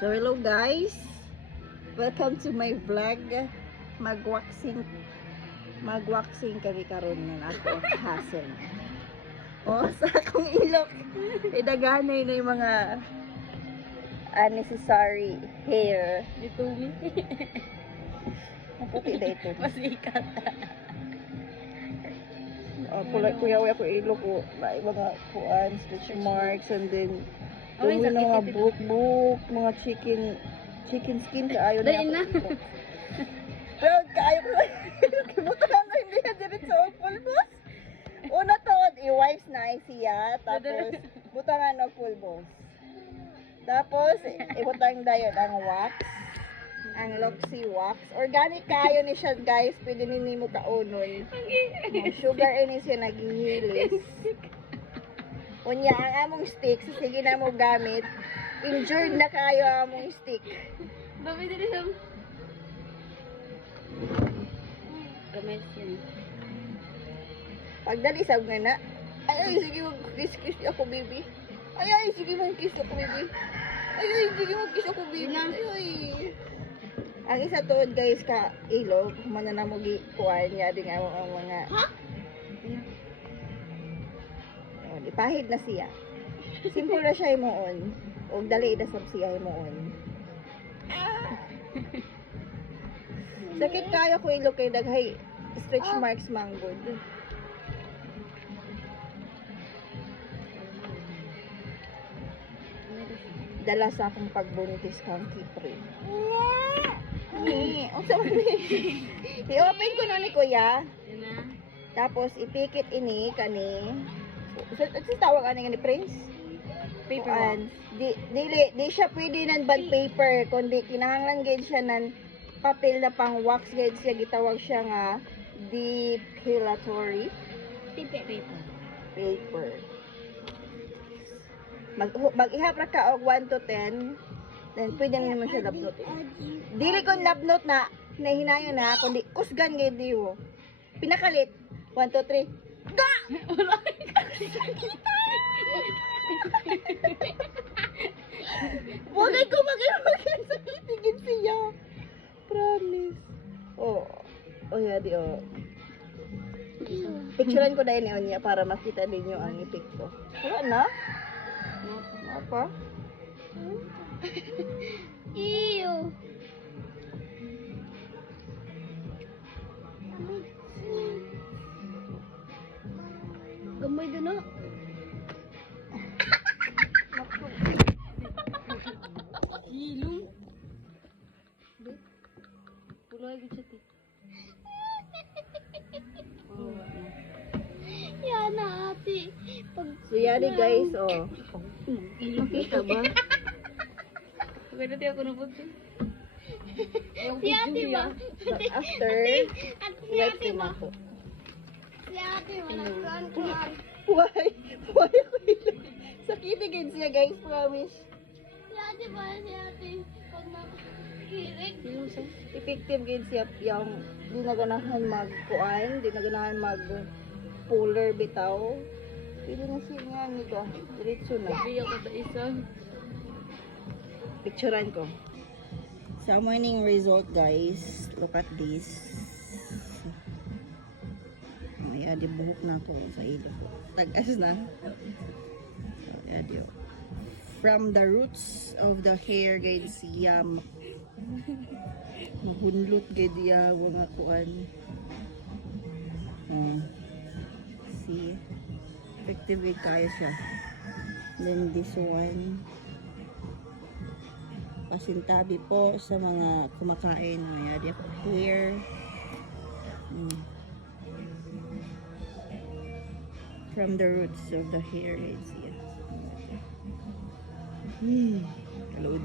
So hello guys, welcome to my vlog. Magwaxing kami karon ng ako hassle. Sa akong ilok idaghanay na yung mga unnecessary hair. Dito mi. Maputi na ito. Masikat. Kuya ako ilok ko may mga kuan, stretch marks, and then Ay, tungin na sakit mga ito. buk-buk, mga chicken skin kaayo na Dahil na. ako. Proud kaayo ko. Kibutan na hindi na diretso ang full boss. Una to, i-wipes na siya. Tapos, butangan ng full boss. Tapos, ibutang dayon ang wax. Ang Loxy wax. Organic kayo ni siya guys. Pwede nini mo kaunoy. Ang sugar ini siya naghihilis. Unya, ang among stick, sige na mo gamit. Injured na kayo ang among stick. Dami din lang. Gamit yan. Pagdali sab na. Ay, sige mag-kiss ako, baby. Ay, sige mag-kiss ako, baby. Ay, sige mag-kiss ako, baby. Ay. Ang isa tuod guys ka ilog, mana na mo gikuan niya din ang mga. Ha? Ipahid na siya. Simple na siya imoon. O dali na sab siya imoon. Sakit kaya ko ilog kay daghay stretch marks manggod. Dala sa akong pagbuntis kang kipre. Unsa man ni? I-open ko na ni kuya. Yan na. Tapos ipikit ini kani. So tawag ani ni Prince? Paper Kuan. Di siya pwede nan bond paper kundi kinahanglan gid siya nan papel na pang wax gid siya gitawag siya nga depilatory Paper. paper. Mag-ihap ra ka og 1 to 10, then pwede na naman siya labnot. Dili kon labnot na hinayo na kundi kusgan gid diyo. Pinakalit 1 2 3. Ga! Wagay ko mag-imagine sa itigid siya. Promise. Oh yeah, di Picturean ko dahil niya para makita ninyo ang ipik ko. Wala na? Apa? Ew. Gamay doon na. Hilong. Pulay ko siya ti. Yan na ate. So yan guys, oh. Ilong kita ba? Pwede tayo ako napunti. Si ate ba? After, Si wet ate ba? ko. Si ate ba? Nagkuhan-kuhan. Why? Why ako ilog? Sakitigin siya guys, promise. Si ate ba? Si ate. Pag nakikirig. Effective gid siya yung di na ganahan magkuan, di na ganahan mag puller bitaw. Pwede na siya nga nito. Diretso na. Sabi ako sa isa. Picturean ko. Sa morning result guys, look at this. Ayan, di buhok na ako sa ilog. Tagas na. Ayan, di. From the roots of the hair guys, yam. Mahunlot guys ya mga kuan. See? Effective gid kaya siya. Then this one. Pasintabi po sa mga kumakain. Ayan, di po clear. From the roots of the hair, guys. Yan. Kalod.